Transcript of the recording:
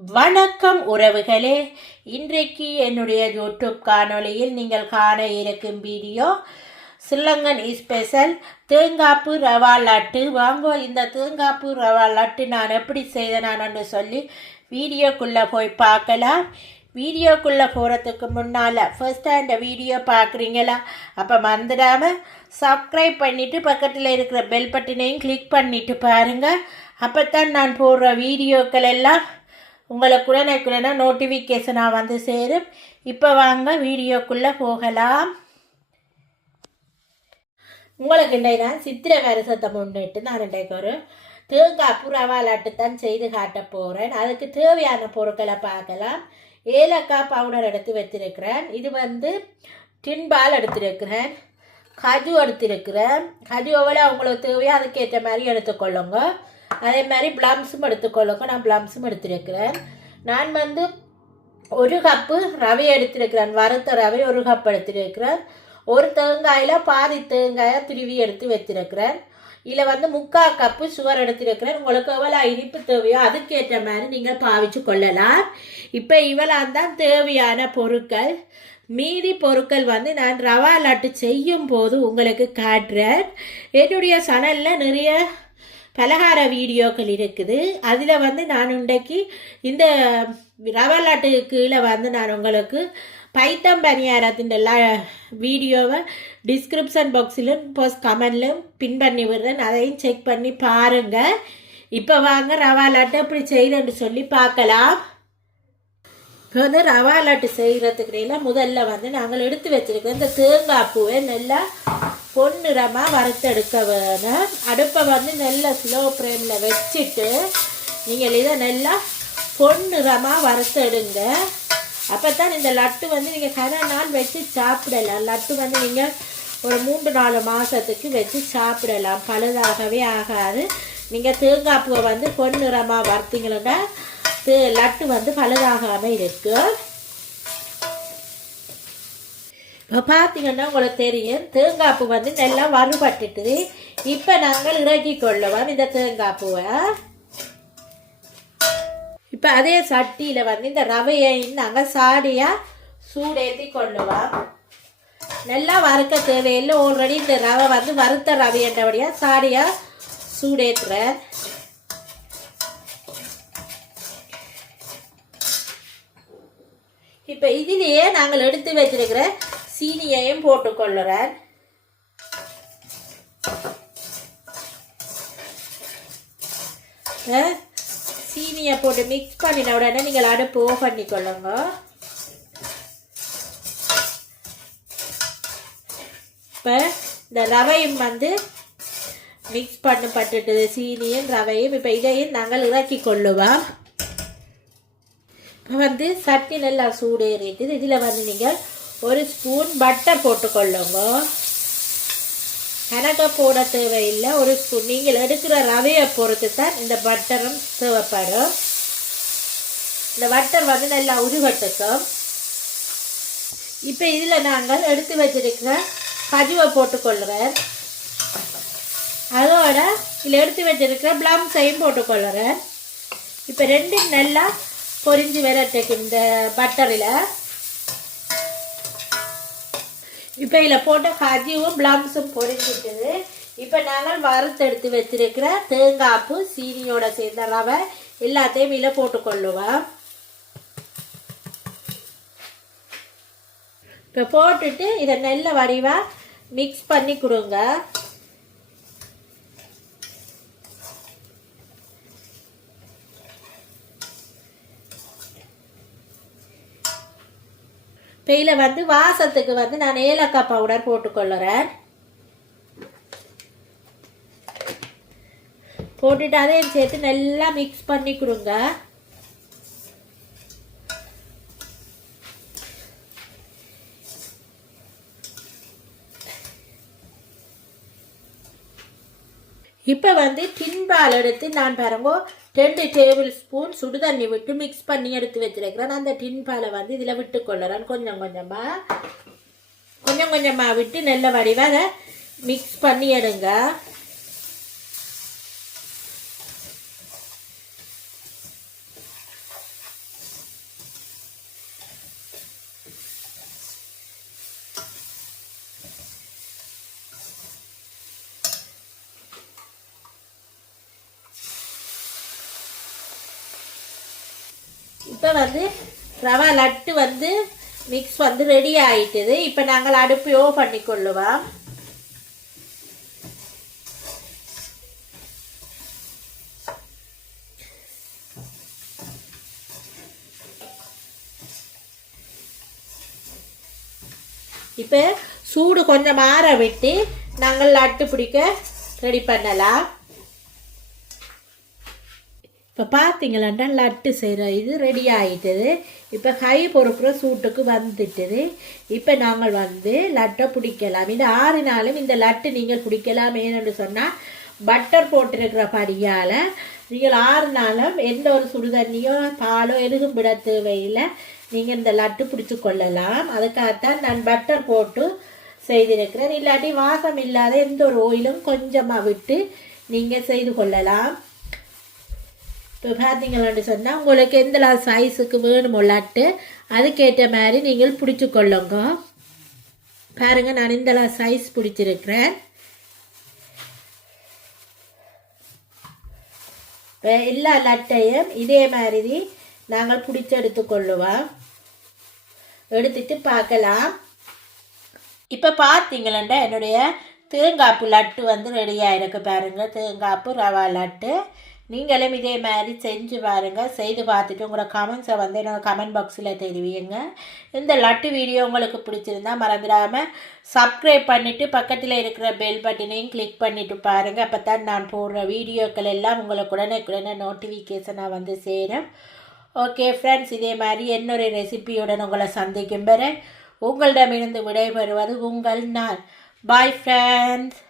வணக்கம் உறவுகளே. இன்றைக்கு என்னுடைய யூடியூப் காணொளியில் நீங்கள் காண இருக்கும் வீடியோ சில்லங்கன் ஸ்பெஷல் தேங்காப்பு ரவா லட்டு. வாங்கோ இந்த தேங்காப்பு ரவா லட்டு நான் எப்படி செய்தனான்னு சொல்லி வீடியோக்குள்ளே போய் பார்க்கலாம். வீடியோக்குள்ளே போகிறதுக்கு முன்னால் ஃபர்ஸ்ட்டாக இந்த வீடியோ பார்க்குறீங்களா? அப்போ மறந்துடாமல் சப்ஸ்கிரைப் பண்ணிவிட்டு பக்கத்தில் இருக்கிற பெல் பட்டனையும் கிளிக் பண்ணிவிட்டு பாருங்கள் அப்போ தான் நான் போடுற வீடியோக்கள் எல்லாம் உங்களுக்கு உடனே நோட்டிஃபிகேஷனாக வந்து சேரும். இப்போ வாங்க வீடியோக்குள்ளே போகலாம். உங்களுக்கு இன்றைக்கு நான் சித்திரை வருஷத்தை முன்னிட்டு நான் இன்றைக்கு ஒரு தேங்காய் புறவாலாட்டு தான் செய்து காட்ட போகிறேன் அதுக்கு தேவையான பொருட்களை பார்க்கலாம். ஏலக்காய் பவுடர் எடுத்து வச்சிருக்கிறேன். இது வந்து டின்பால் எடுத்திருக்கிறேன். கஜு எடுத்திருக்கிறேன். கஜு எவ்வளோ உங்களுக்கு தேவையோ அதுக்கேற்ற மாதிரி எடுத்துக்கொள்ளுங்க. அதே மாதிரி ப்ளம்ஸும் எடுத்துக்கொள்ளுங்க. நான் ப்ளம்ஸும் எடுத்திருக்கிறேன். நான் வந்து ஒரு கப்பு ரவை எடுத்திருக்கிறேன். வறுத்த ரவை ஒரு கப் எடுத்திருக்கிறேன். ஒரு தேங்காயில் பாதி தேங்காயை துருவி எடுத்து வச்சிருக்கிறேன். இதில் வந்து முக்கால் கப்பு சுவர் எடுத்திருக்கிறேன். உங்களுக்கு எவ்வளோ இனிப்பு தேவையோ அதுக்கேற்ற மாதிரி நீங்கள் பாவிச்சு கொள்ளலாம். இப்போ இவ்வளோ தான் தேவையான பொருட்கள். மீதி பொருட்கள் வந்து நான் ரவா லட்டு செய்யும் போது உங்களுக்கு காட்டுறேன். என்னுடைய சனலில் நிறைய பலகார வீடியோக்கள் இருக்குது. அதில் வந்து நான் இன்றைக்கு இந்த ரவா லட்டு கீழே வந்து நான் உங்களுக்கு பைத்தம் பணியாரத்தின் எல்லா வீடியோவை டிஸ்கிரிப்ஷன் பாக்ஸிலும் போஸ்ட் கமெண்ட்லையும் பின் பண்ணி விடுறேன். அதையும் செக் பண்ணி பாருங்கள் இப்போ வாங்க ரவா லட்டு எப்படி செய்யணும்னு சொல்லி பார்க்கலாம். இப்போ வந்து ரவா லட்டு செய்கிறதுக்கு முதல்ல வந்து நாங்கள் எடுத்து வச்சிருக்கோம் இந்த தேங்காய் பூவை நல்லா பொன்னிறமாக வறுத்தெடுக்க வேணும் அடுப்பை வந்து நல்ல ஸ்லோ ஃப்ளேமில் வச்சுட்டு நீங்கள் இதை நல்லா பொன்னிறமாக வறுத்தெடுங்க. அப்போ தான் இந்த லட்டு வந்து நீங்கள் கன நாள் வச்சு சாப்பிடலாம். லட்டு வந்து நீங்கள் ஒரு மூன்று நாலு மாதத்துக்கு வச்சு சாப்பிடலாம். பழுதாகவே ஆகாது. நீங்கள் தேங்காய் பூவை வந்து பொன்னிறமாக வறுத்தீங்கன்னா தே லட்டு வந்து பழுதாகாமல் இருக்குது இப்போ பார்த்தீங்கன்னா உங்களுக்கு தெரியும் தேங்காய்ப்பு வந்து நல்லா வறுபட்டுட்டுது இப்போ நாங்கள் இறக்கி கொள்ளுவோம் இந்த தேங்காய்ப்பூவை. இப்போ அதே சட்டியில் வந்து இந்த ரவையை நாங்கள் சாடியாக சூடேற்றி கொள்ளுவோம். நல்லா வறுக்க தேவையில்லை ஆல்ரெடி இந்த ரவை வந்து வறுத்த ரவையன்றபடியாக சாடியாக சூடேற்றுறேன் இப்போ இதிலேயே நாங்கள் எடுத்து வச்சிருக்கிற சீனியையும் போட்டுக்கொள்ளுறேன் சீனியை போட்டு மிக்ஸ் பண்ணின உடனே நீங்கள் அடுப்பு ஓ பண்ணிக்கொள்ளுங்க இப்போ இந்த ரவையும் வந்து மிக்ஸ் பண்ணப்பட்டுட்டது சீனியும் ரவையும் இப்போ இதையும் நாங்கள் இறக்கி கொள்ளுவோம். இப்போ வந்து சட்டி நல்லா சூடேறிட்டு இதில் வந்து நீங்கள் ஒரு ஸ்பூன் பட்டர் போட்டுக்கொள்ளுங்க. கணக்க போட தேவையில்லை ஒரு ஸ்பூன் நீங்கள் எடுக்கிற ரவையை பொறுத்து தான் இந்த பட்டரும் தேவைப்படும். இந்த பட்டர் வந்து நல்லா உருகட்டுக்கும் இப்போ இதில் நாங்கள் எடுத்து வச்சிருக்கிற கஜுவை போட்டுக்கொள்கிறேன். அதோட இதில் எடுத்து வச்சிருக்கிற பிளம்ஸையும் போட்டுக்கொள்கிறேன். இப்போ ரெண்டும் நல்லா பொரிஞ்சு வரட்டுக்கு இந்த பட்டரில் இப்போ இதில் போட்ட கஜியும் பிளம்ஸும் பொரிஞ்சிட்டுது. இப்போ நாங்கள் வறுத்து எடுத்து வச்சிருக்கிற தேங்காய்ப்பு சீனியோட சேர்ந்த ரவை எல்லாத்தையும் இதில் போட்டுக்கொள்ளுவோம். இப்போ போட்டுட்டு இதை நல்ல வடிவாக மிக்ஸ் பண்ணி கொடுங்க. பெயில வந்து வாசத்துக்கு வந்து நான் ஏலக்காய் பவுடர் போட்டுக்கொள்ளுறேன் போட்டுட்டு அதையும் சேர்த்து நல்லா மிக்ஸ் பண்ணி இப்போ வந்து டின்பால் எடுத்து நான் பாருங்க ரெண்டு டேபிள் ஸ்பூன் சுடு தண்ணி விட்டு மிக்ஸ் பண்ணி எடுத்து வச்சிருக்கிறேன். அந்த டின் பாலை வந்து இதில் விட்டு கொள்ளுறேன். கொஞ்சம் கொஞ்சமாக கொஞ்சம் கொஞ்சமாக விட்டு நல்ல வடிவாக அதை மிக்ஸ் பண்ணி எடுங்க. இப்போ வந்து ரவா லட்டு வந்து மிக்ஸ் வந்து ரெடி ஆயிட்டுது. இப்போ நாங்கள் அடுப்பு ஓ பண்ணிக்கொள்ளுவோம். இப்போ சூடு கொஞ்சம் மாற விட்டு நாங்கள் லட்டு பிடிக்க ரெடி பண்ணலாம். இப்போ பார்த்தீங்களாண்டா லட்டு செய்கிற இது ரெடி ஆகிட்டது இப்போ கை பொறுக்கிற சூட்டுக்கு வந்துட்டுது. இப்போ நாங்கள் வந்து லட்டை பிடிக்கலாம். இது ஆறினாலும் இந்த லட்டு நீங்கள் பிடிக்கலாம் ஏன்னு சொன்னால் பட்டர் போட்டிருக்கிற படியால் நீங்கள் ஆறுனாலும் எந்த ஒரு சுடுதண்ணியோ பாலோ எதுவும் விட தேவையில் நீங்கள் இந்த லட்டு பிடிச்சி கொள்ளலாம். அதுக்காகத்தான் நான் பட்டர் போட்டு செய்திருக்கிறேன். இல்லாட்டி வாசம் இல்லாத எந்த ஒரு ஓயிலும் கொஞ்சமாக விட்டு நீங்கள் செய்து கொள்ளலாம். இப்போ பார்த்தீங்களான்னு சொன்னால் உங்களுக்கு எந்த சைஸுக்கு வேணுமோ லட்டு அதுக்கேற்ற மாதிரி நீங்கள் பிடிச்சி கொள்ளுங்க. பாருங்கள் நான் இந்த சைஸ் பிடிச்சிருக்கிறேன். இப்போ எல்லா லட்டையும் இதே மாதிரி நாங்கள் பிடிச்சி எடுத்துக்கொள்ளுவோம் எடுத்துட்டு பார்க்கலாம். இப்போ பார்த்தீங்களா என்னுடைய தேங்காப்பு லட்டு வந்து ரெடியாக இருக்குது பாருங்க. தேங்காப்பு ரவா லட்டு. நீங்களும் இதே மாதிரி செஞ்சு பாருங்கள் செய்து பார்த்துட்டு உங்களோட கமெண்ட்ஸை வந்து என்னோட கமெண்ட் பாக்ஸில் தெரிவிங்க. இந்த லட்டு வீடியோ உங்களுக்கு பிடிச்சிருந்தா மறந்துடாமல் சப்ஸ்கிரைப் பண்ணிவிட்டு பக்கத்தில் இருக்கிற பெல் பட்டனையும் கிளிக் பண்ணிவிட்டு பாருங்கள் அப்போ தான் நான் போடுற வீடியோக்கள் எல்லாம் உங்களுக்கு உடனே நோட்டிஃபிகேஷனாக வந்து சேரும். ஓகே ஃப்ரெண்ட்ஸ் இதே மாதிரி என்னொரு ரெசிபியுடன் உங்களை சந்திக்கும் பெற உங்களிடமிருந்து விடைபெறுவது உங்கள் நான். Bye friends